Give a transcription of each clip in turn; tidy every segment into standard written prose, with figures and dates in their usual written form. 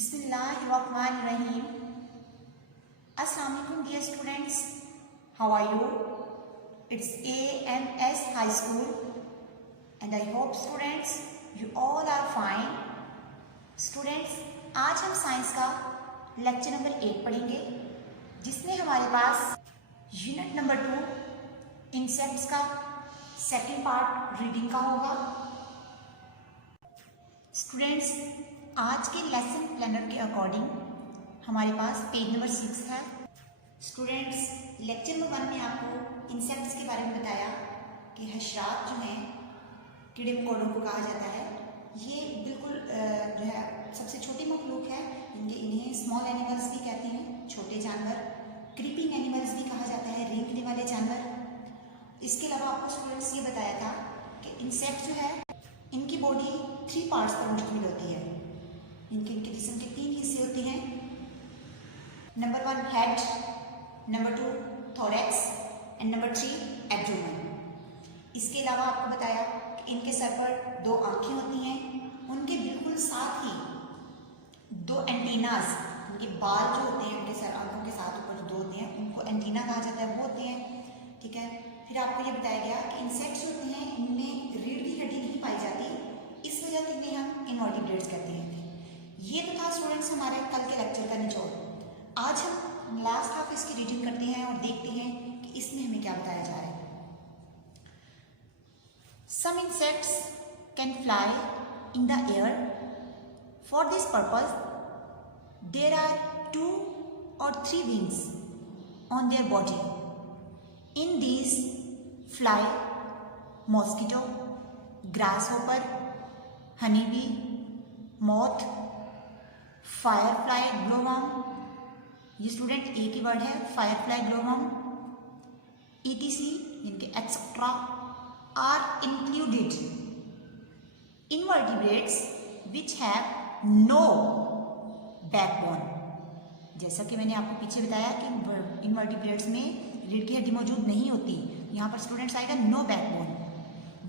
Bismillahirrahmanirrahim. Assalamu alaikum dear students. How are you? It's AMS High School and I hope students you all are fine. Students, आज हम science का lecture number 8 पढ़ेंगे जिसमें हमारे पास unit number 2 insects का second part reading का होगा। Students, आज के लेसन प्लानर के अकॉर्डिंग हमारे पास पेज नंबर 6 है। स्टूडेंट्स, लेक्चर नंबर 1 में आपको इंसेक्ट्स के बारे में बताया कि हशरात जो हैं, कीड़े मकोड़ों को कहा जाता है, ये बिल्कुल जो है सबसे छोटे मखलूक है। इन्हें स्मॉल एनिमल्स भी कहते हैं, छोटे जानवर। क्रीपिंग एनिमल्स भी कहा जाता है, रेंगने वाले जानवर। इसके अलावा आपको स्टूडेंट्स ये बताया था कि इंसेक्ट जो है इनकी बॉडी 3 पार्ट्स पर मुश्तमिल होती है। इनके जिस्म के 3 हिस्से होते हैं। Number 1 head, number 2 thorax and number 3 abdomen. इसके अलावा आपको बताया कि इनके सर पर 2 आंखें होती हैं। उनके बिल्कुल साथ ही 2 एंटीनास, इनके बाल जो होते हैं उनके सर आंखों के साथ ऊपर 2 होते हैं, उनको एंटीना कहा जाता है, वो होते हैं। ठीक है। फिर आपको ये बताया गया कि इंसेक्ट्स होते हैं, इनमें रीढ़ की हड्डी नहीं पाई जाती, इस वजह से इन्हें हम इनवर्टिब्रेट्स कहते हैं। ये तो था स्टूडेंट्स हमारे कल के लेक्चर का निचोड़। आज हम लास्ट हाफ इसकी रीडिंग करते हैं और देखते हैं कि इसमें हमें क्या बताया जा रहा है। Some insects can fly in the air. For this purpose there are 2 or 3 wings on their body. In these fly mosquito, grasshopper, honeybee, moth, firefly, glowworm, ये स्टूडेंट एक ही वर्ड है, firefly, glowworm, etc. इनके etcetera are included. Invertebrates which have no backbone. जैसा कि मैंने आपको पीछे बताया कि इनवर्टिब्रेट्स में रीढ़ की हड्डी मौजूद नहीं होती। यहाँ पर स्टूडेंट्स आएगा no backbone.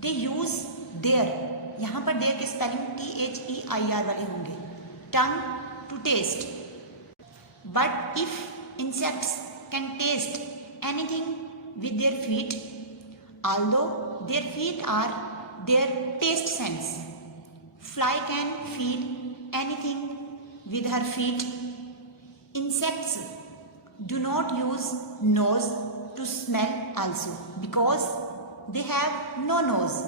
They use their, यहाँ पर देयर के स्पेलिंग THEIR वाले होंगे, tongue to taste. But if insects can taste anything with their feet, although their feet are their taste sense. Fly can feed anything with her feet. Insects do not use nose to smell also because they have no nose.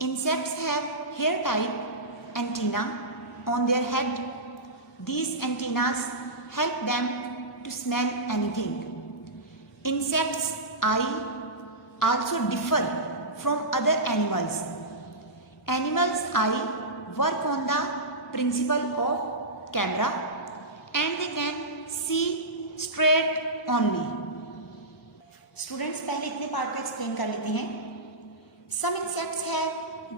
Insects have hair-type antenna on their head. These antennas help them to smell anything. Insects' eye also differ from other animals. Animals' eye work on the principle of camera and they can see straight only. Students, पहले इतने part को explain कर लेते हैं। Some insects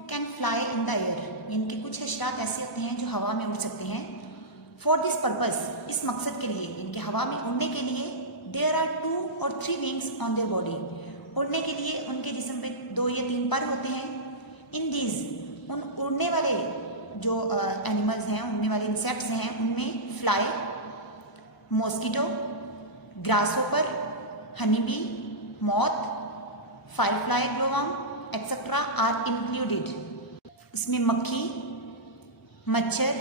can fly in the air. इनके कुछ हशरात ऐसे होते हैं जो हवा में उड़ सकते हैं। For this purpose, इस मकसद के लिए, इनके हवा में उड़ने के लिए, there are 2 or 3 wings on their body. उड़ने के लिए उनके जिस्म पे 2 या 3 पर होते हैं। इन दीज, उन उड़ने वाले जो एनिमल्स हैं, उड़ने वाले इंसेक्ट्स हैं, उनमें fly, mosquito, grasshopper, honeybee, moth, firefly, glowworm etcetera are included. इसमें मक्खी, मच्छर,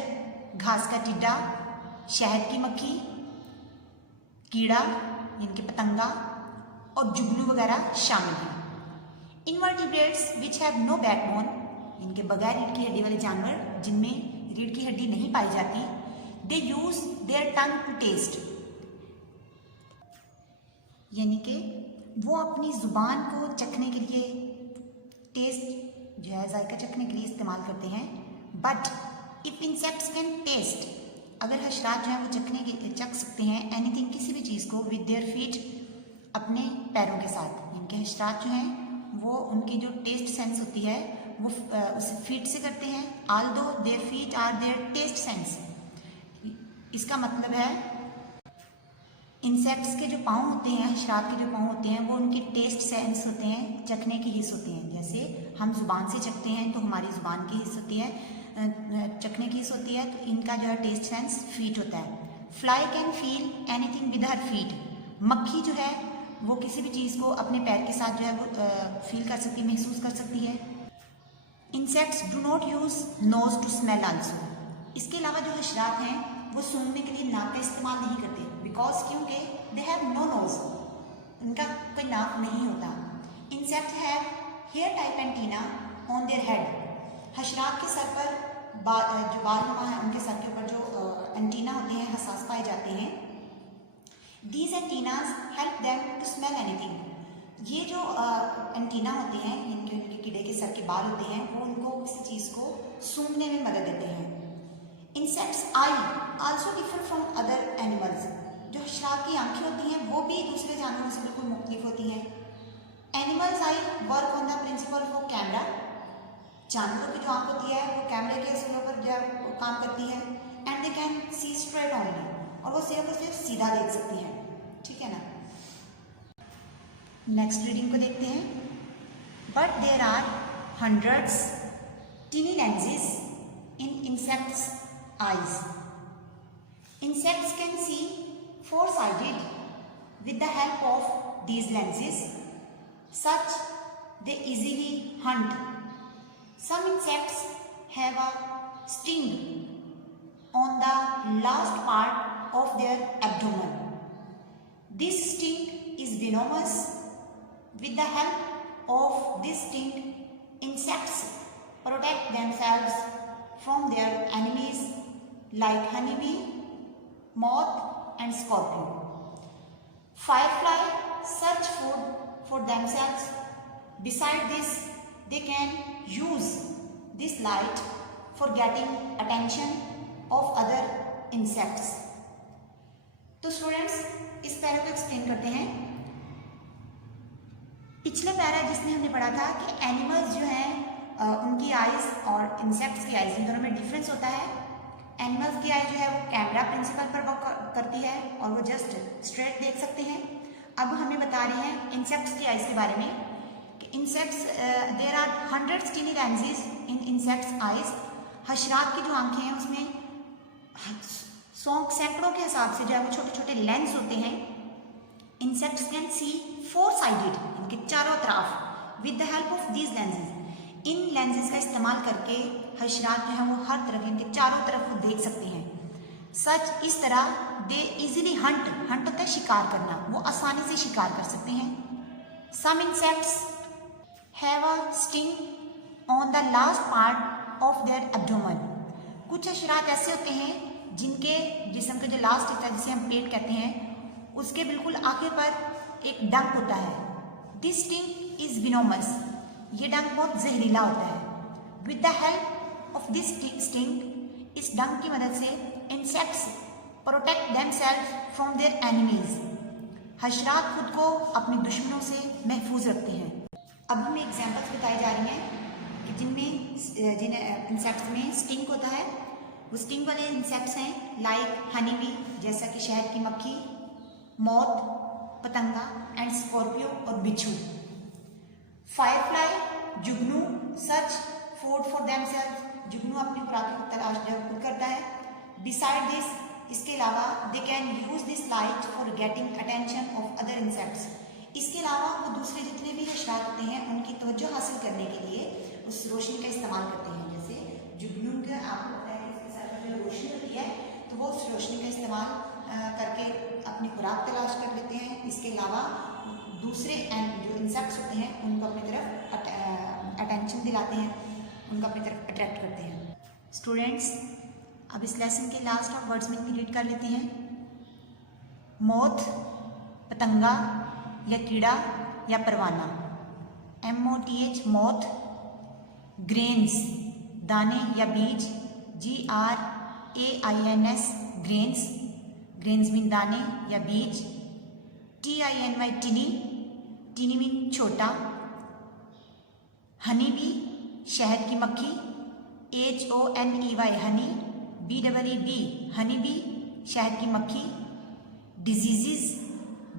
घास का टिड्डा, शहद की मक्खी, कीड़ा, इनके पतंगा और जुगनू वगैरह शामिल हैं। Invertebrates which have no backbone, इनके बगैर रीढ़ की हड्डी वाले जानवर जिनमें रीढ़ की हड्डी नहीं पाई जाती, they use their tongue to taste, यानी कि वो अपनी जुबान को चखने के लिए, टेस्ट जो है जायका चखने के लिए इस्तेमाल करते हैं। But if insects can taste, अगर हशरात जो है वो चख सकते हैं एनीथिंग, किसी भी चीज़ को, विद देयर फीट, अपने पैरों के साथ। इनके हशरात जो हैं वो उनकी जो टेस्ट सेंस होती है वो उसे फीट से करते हैं। although their feet are their taste sense, इसका मतलब है इंसेक्ट्स के जो पाँव होते हैं, हशरात के जो पाँव होते हैं, वो उनके टेस्ट सेंस होते हैं, चखने की हिस्स होती हैं। जैसे हम जुबान से चखते हैं तो हमारी जुबान की हिस्स होती है, चखने की हिस्स होती है, तो इनका जो है टेस्ट सेंस फीट होता है। Fly can feel anything with her feet, मक्खी जो है वो किसी भी चीज़ को अपने पैर के साथ जो है वो फील कर सकती है, महसूस कर सकती है। Insects do not use nose to smell also, इसके अलावा जो हशरात हैं वो सूंघने के लिए नाक का इस्तेमाल नहीं करते, बिकॉज क्योंकि दे हैव नो नोज, उनका कोई नाक नहीं होता। Insect have hair type antenna on their head, हशरात के सर पर जो बालनुमा है उनके सर के ऊपर जो एंटीना होते हैं हसास पाए जाते हैं। These antennas help them to smell anything, ये जो एंटीना होते हैं उनके कीड़े के सर के बाल होते हैं वो उनको किसी चीज़ को सूंघने में मदद देते हैं। Insects I also differ from other animals, जो हशरात की आंखें होती हैं वो भी दूसरे जानवरों से बिल्कुल मुख्तलिफ होती हैं। Animals I work on the principle of camera, जानवरों की जो आंख होती है वो कैमरे के असूलों पर जो काम करती है। And they can see straight only, और वो सिर्फ और सिर्फ सीधा देख सकती है, ठीक है ना। नेक्स्ट रीडिंग को देखते हैं। But there are hundreds tiny lenses in insects eyes. Insects can see four-sided with the help of these lenses. Such they easily hunt. Some insects have a sting on the last part of their abdomen. This sting is venomous. With the help of this sting, insects protect themselves from their enemies like honeybee, moth and scorpion. Firefly search food for themselves. Besides this, they can use this light for getting attention of other insects. तो students इस para को explain करते हैं। पिछले para जिसमें हमने पढ़ा था कि एनिमल्स जो हैं उनकी आइज और इंसेक्ट्स की आइज इन दोनों में डिफरेंस होता है। एनिमल्स की आई जो है वो कैमरा प्रिंसिपल पर वर्क करती है और वो जस्ट स्ट्रेट देख सकते हैं। अब हमें बता रहे हैं इंसेक्ट्स की आइज के बारे में कि insects there are hundreds tiny lenses in insects eyes, हशरात की जो आंखें हैं उसमें सैकड़ों के हिसाब से जो है वो छोटे छोटे लेंस होते हैं। Insects can see four sided, इनके चारों तरफ, with the help of these lenses, in lenses का इस्तेमाल करके हशरात जो है वो हर तरफ, इनके चारों तरफ वो देख सकते हैं। सच इस तरह दे इजीली हंट होता है शिकार करना, वो आसानी से शिकार कर सकते हैं। Some insects have a sting on the last part of their abdomen, कुछ हशरात ऐसे होते हैं जिनके जिस्म का जो लास्ट हिस्सा जिसे हम पेट कहते हैं उसके बिल्कुल आगे पर एक डंक होता है। दिस स्टिंग इज विनोमस, ये डंक बहुत जहरीला होता है। With the help of this sting, इस डंक की मदद से insects protect themselves from their enemies, हशरात खुद को अपने दुश्मनों से महफूज रखते हैं। अब हमें एग्जाम्पल्स बताई जा रही हैं कि जिन इंसेक्ट्स में स्टिंग होता है वो स्टिंग वाले इंसेक्ट्स हैं लाइक हनीबी जैसा कि शहद की मक्खी, मौत, पतंगा एंड स्कॉर्पियो और बिच्छू। Firefly, Jugnu such food for themselves, जुगनू अपनी खुराक की तलाश खुद करता है। बिसाइड दिस, इसके अलावा they can use this light for getting attention of other insects, इसके अलावा वो दूसरे जितने भी हशरात होते हैं उनकी तवज्जो हासिल करने के लिए उस रोशनी का इस्तेमाल करते हैं। जैसे जुगनू का आपको पता है इसके साथ जो रोशनी होती है तो वो उस रोशनी का इस्तेमाल करके अपनी खुराक तलाश कर लेते हैं। इसके अलावा दूसरे जो इंसेक्ट्स होते हैं उनको अपनी तरफ अटेंशन दिलाते हैं, उनको अपनी तरफ अट्रैक्ट करते हैं। स्टूडेंट्स अब इस लेसन के लास्ट ऑफ वर्ड्स में रीड कर लेते हैं। मौत, पतंगा या कीड़ा या परवाना, MOTH मौत। ग्रेन्स, दाने या बीज, GRAINS ग्रेन्स, ग्रेन्स मीन दाने या बीज। TINY टिनी, टिनी मीन छोटा। हनी बी, शहद की मक्खी। HONEY Honey, BEEB honey bee, शहद की मक्खी। डिजीज़,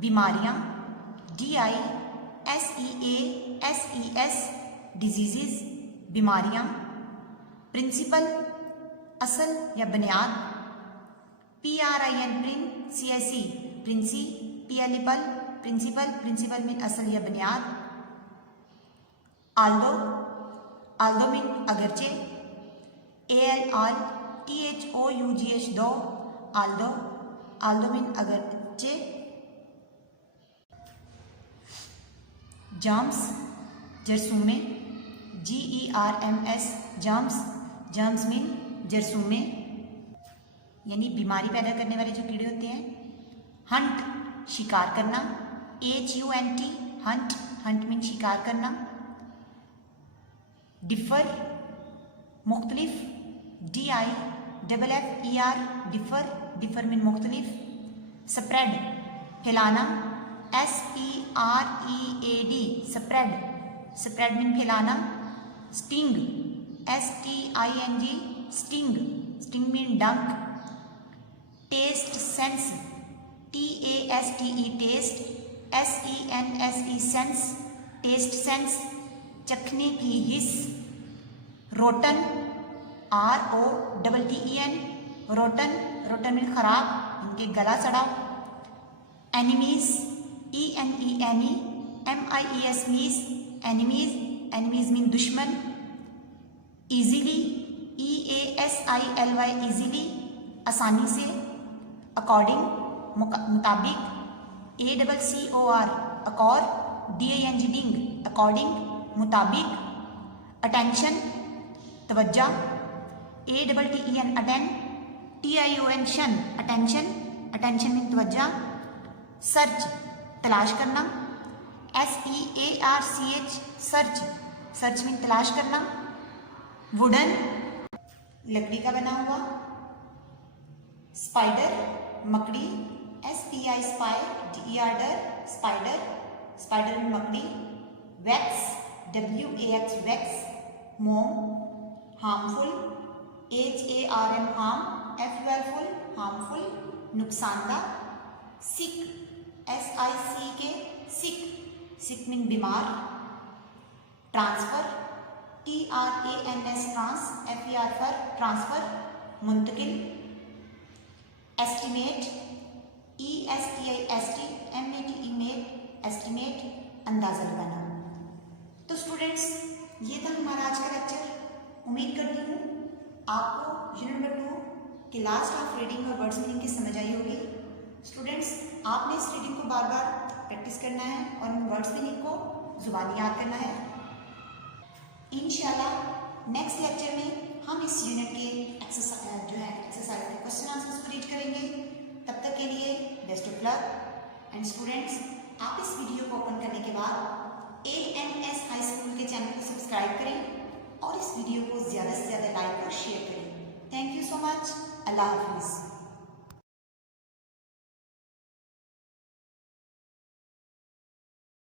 बीमारियाँ। DISEASES डिजीज़, बीमारियाँ। प्रिंसिपल असल या बुनियाद, PRIN CIC प्रिंसी, PLIPL प्रिंसिपल, प्रिंसिपल मीन असल या बुनियाद, आल्दो, आल्दो मीन अगरचे, AL THOUGH though, although, although mean अगरचे, जर्म्स जरसूमे, GERMS जर्म्स, जर्म्स मीन जरसूमे यानी बीमारी पैदा करने वाले जो कीड़े होते हैं। हंट शिकार करना, HUNT हंट, हंट मीन शिकार करना। डिफर मुख्तलिफ, DIFFER डिफर, डिफर मीन मुख्तलिफ। स्प्रेड फैलाना, SPREAD स्प्रेड, स्प्रेड मीन फैलाना। Sting STING sting, sting mean डंक। Taste sense, TASTE taste, SENSE sense, taste sense चखने की हिस्स। Rotten ROTTEN rotten, rotten mean खराब, इनके गला सड़ा। एनिमीज ENEME MIES मीज एनिमीज, एनिमीज मीन दुश्मन। इजीली EASILY इजीली आसानी से। अकॉर्डिंग मुताबिक, ACCOR अकॉर, DING डिंग अकॉर्डिंग मुताबिक। अटेंशन तवज्जा, ATTEN अटेंड, TION शन अटेंशन, अटेंशन मीन तवज्जा। सर्च तलाश करना, SEARCH सर्च, सर्च मीन तलाश करना। वुडन लकड़ी का बना हुआ। स्पाइडर मकड़ी, SPI स्पाई DER स्पाइडर, स्पाइडर मीन मकड़ी। वैक्स WAX वैक्स मोम। Harmful HARM harm, FUL harmful नुकसानदा। Sick SICK sick, sick mean बीमार। ट्रांसफर TRANS ट्रांस, FER ट्रांसफर मुंतकिल। एस्टिमेट ESTIMATE मेट एस्टिमेट अंदाजा लगाना। तो स्टूडेंट्स ये था हमारा आज का लेक्चर। उम्मीद करती हूँ आपको यूनिट नंबर 2 के लास्ट ऑफ रीडिंग और वर्ड्स मीनिंग की समझ आई होगी। स्टूडेंट्स आपने इस रीडिंग को बार बार प्रैक्टिस करना है और इन वर्ड्स मीनिंग को जुबानी याद करना है। इंशाल्लाह नेक्स्ट लेक्चर में हम इस यूनिट के एक्सरसाइज के क्वेश्चन आंसर्स को रीड करेंगे। तब तक के लिए best of luck. And students आप इस वीडियो को ओपन करने के बाद ANS हाई स्कूल के चैनल को सब्सक्राइब करें और इस वीडियो को ज़्यादा से ज़्यादा लाइक और शेयर करें। Thank you so much. अल्लाह हाफिज़।